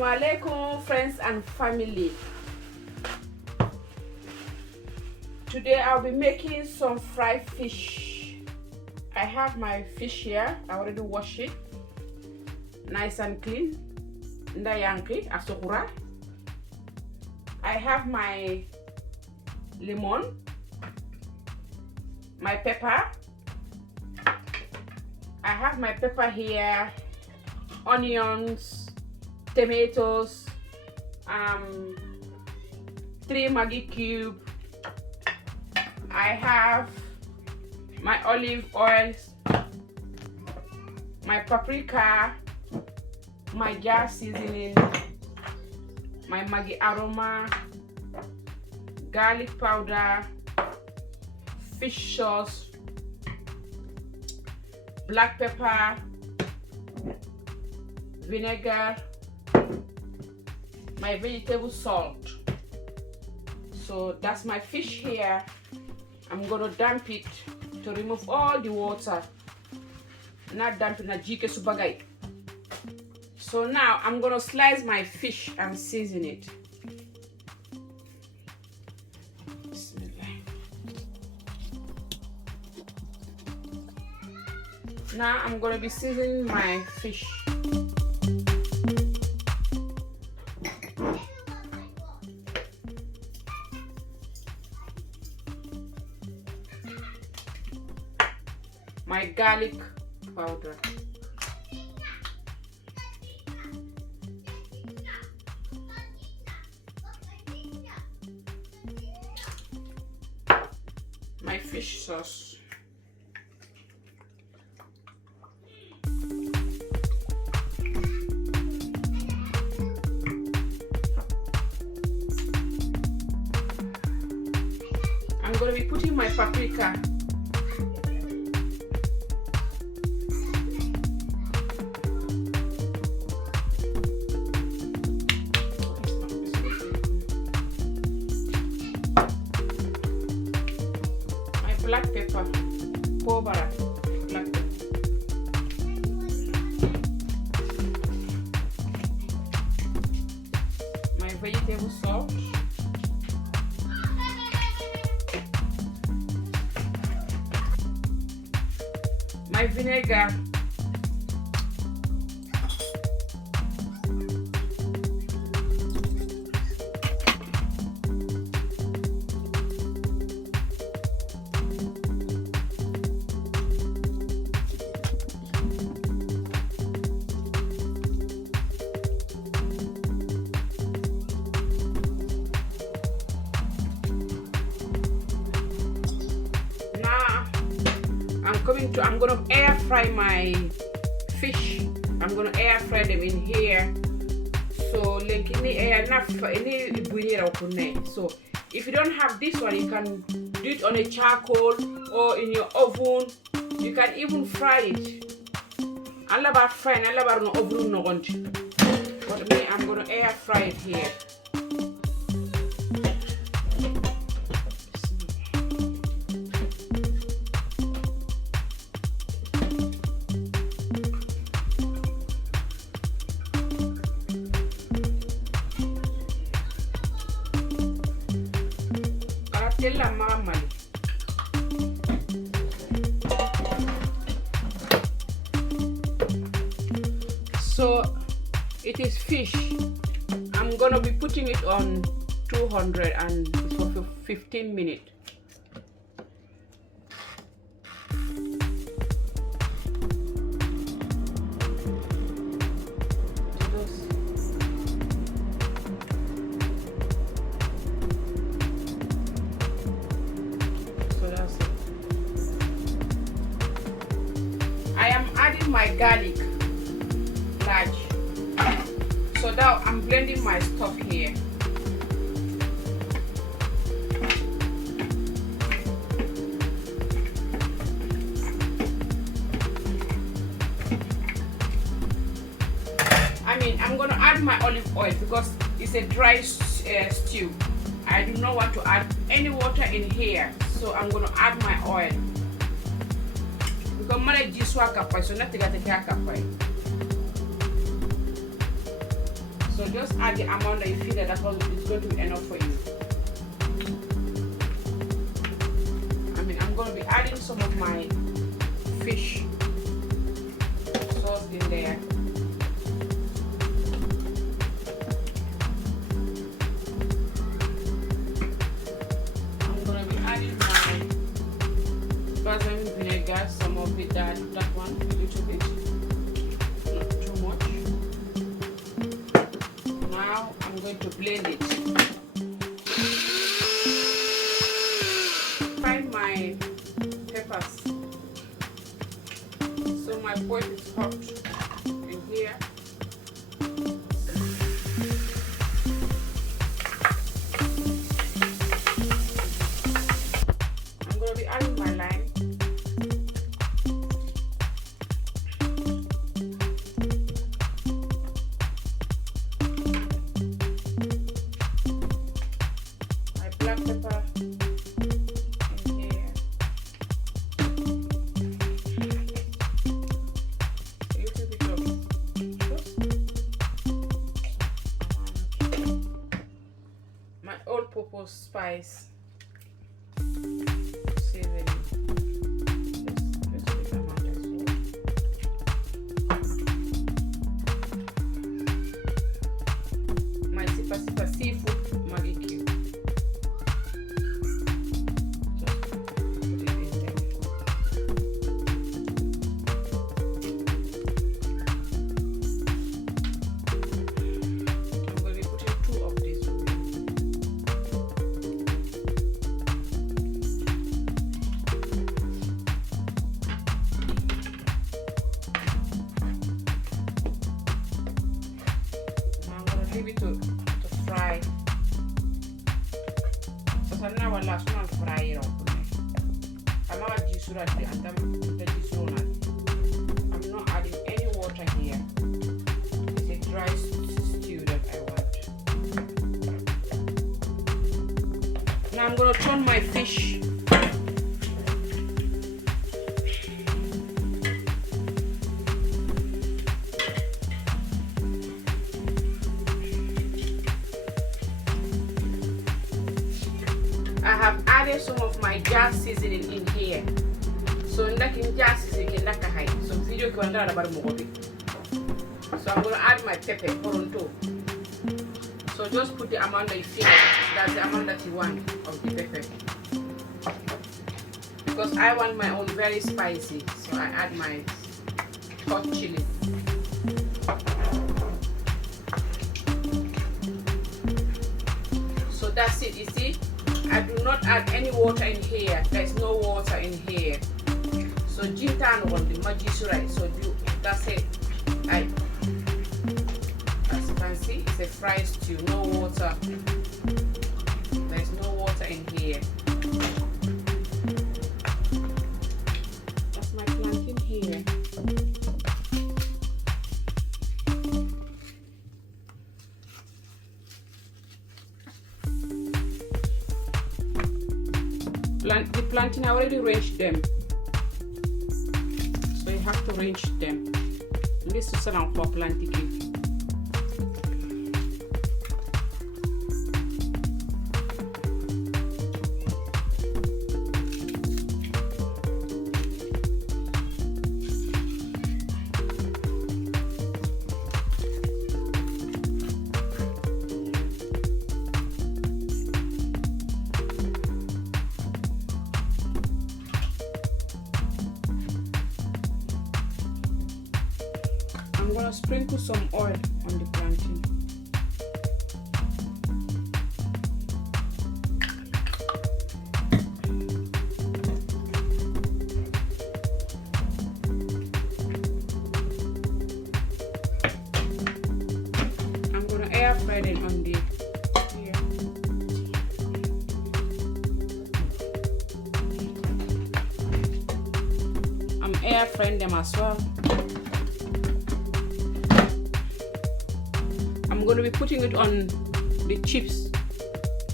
Assalamu alaikum, friends and family. Today I'll be making some fried fish. I have my fish here. I already washed it, nice and clean. Ndayanki asokura. I have my lemon, my pepper. I have my pepper here, onions, tomatoes, 3 Maggi cube. I have my olive oil, my paprika, my jar seasoning, my Maggi aroma, garlic powder, fish sauce, black pepper, vinegar, my vegetable salt. So that's my fish here. I'm gonna damp it to remove all the water. Not damp it na jike subagay. So now I'm gonna slice my fish and season it. Now I'm gonna be seasoning my fish. My garlic powder. My fish sauce. I'm going to be putting my paprika. My black pepper, pobara, black pepper. My vegetable salt. My vinegar. I'm gonna air fry my fish. I'm gonna air fry them in here. So like in the air, so if you don't have this one, you can do it on a charcoal or in your oven. You can even fry it. I love frying. I love no oven no. But me, I'm gonna air fry it here. So it is fish. I'm gonna be putting it on 200 and for 15 minutes. I am adding my garlic large. So now I'm blending my stuff here. I'm gonna add my olive oil because it's a dry stew. I do not want to add any water in here, so I'm gonna add my oil. Because mara jiswa kapai, so nothing got to kapai. So just add the amount that you feel that that's what is going to be enough for you. I'm going to be adding some of my fish sauce in there. I'm going to be adding my balsamic vinegar, some of it, that one, a little bit, not too much. Now I'm going to blend it. Find my peppers. So my pot is hot in here. I'm going to be adding my lime. My black pepper. All-purpose spice seasoning. Just a bit amount as well. My Sipa seafood Maggi cube. Just put it in there. I'm going to be putting 2 of these. Leave it to fry. Because I'm not last one fry it up. I'm not adding any water here. It's a dry stew that I want. Now I'm going to turn my fish. I have added some of my jar seasoning in here. So in that jar seasoning in that high. So video can learn about mogobi. So I'm going to add my pepper toronto. So just put the amount that you feel that's the amount that you want of the pepper. Because I want my own very spicy, so I add my hot chili. So that's it, you see. I do not add any water in here. There's no water in here. So jintan on the majisurai. So that's it. As you can see, it's a fried stew. No water. There's no water in here. That's my plantain here. The plantain, I already rinsed them. So you have to rinse them. This is around for plantain cake. I'm going to sprinkle some oil on the plantain. I'm going to air fry it on the here. I'm air frying them as well. I'm going to be putting it on the chips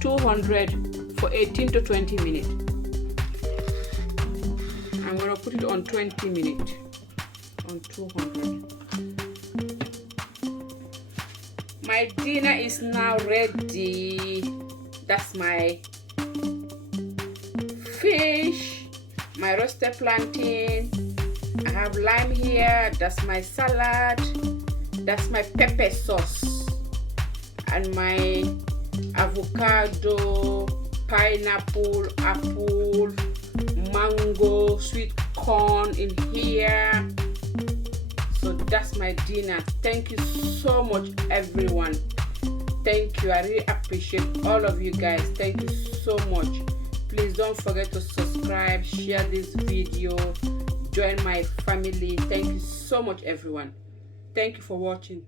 200 for 18 to 20 minutes. I'm going to put it on 20 minutes on 200. My dinner is now ready. That's my fish, my roasted plantain. I have lime here. That's my salad. That's my pepper sauce. And my avocado, pineapple, apple, mango, sweet corn in here. So that's my dinner. Thank you so much, everyone. Thank you. I really appreciate all of you guys. Thank you so much. Please don't forget to subscribe, share this video, join my family. Thank you so much, everyone. Thank you for watching.